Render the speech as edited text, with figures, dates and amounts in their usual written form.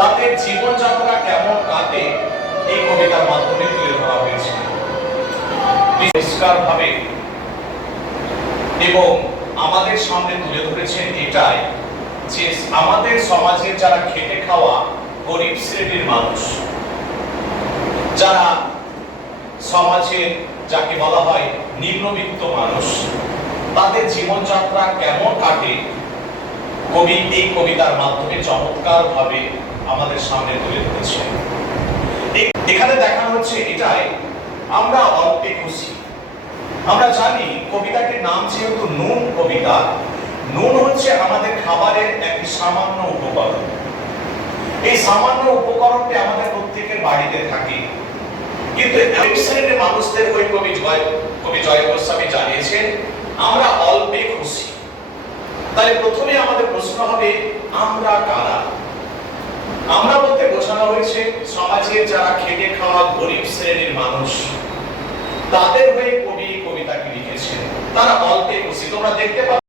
তাদের জীবনযাত্রা কেমন কাটে এই কবিতার মাধ্যমে তুলে ধরা হয়েছে পরিষ্কারভাবে, এবং আমাদের সামনে তুলে ধরেছেন এটাই যে আমাদের সমাজের যারা খেটে খাওয়া গরিব শ্রেণীর মানুষ, যারা সমাজের যাকে বলা হয় নিম্নবিত্ত মানুষ, তাদের জীবনযাত্রা কেমন কাটে কবি এই কবিতার মাধ্যমে চমৎকার ভাবে আমাদের সামনে তুলে ধরেছেন। এখানে দেখানো হচ্ছে এটাই, আমরা অল্পে খুশি। আমরা জানি কবিতাটির নাম যেহেতু নুন কবিতা, নুন হচ্ছে আমাদের খাবারের একটি সামান্য উপকরণ। এই সামান্য উপকরণটি আমাদের প্রত্যেকের বাড়িতে থাকে, কিন্তু এই শ্রেণীর মানুষদের ওই কবি জয় গোস্বামী জানিয়েছেন আমরা অল্পে খুশি। তাহলে প্রথমে আমাদের প্রশ্ন হবে আমরা কারা? আমরা বলতে বোঝানো হয়েছে সমাজের যারা খেটে খাওয়া গরিব শ্রেণীর মানুষ, তাদের হয়ে কবি কবিতাটি লিখেছেন। তারা অল্পে খুশি। তোমরা দেখতে পাবে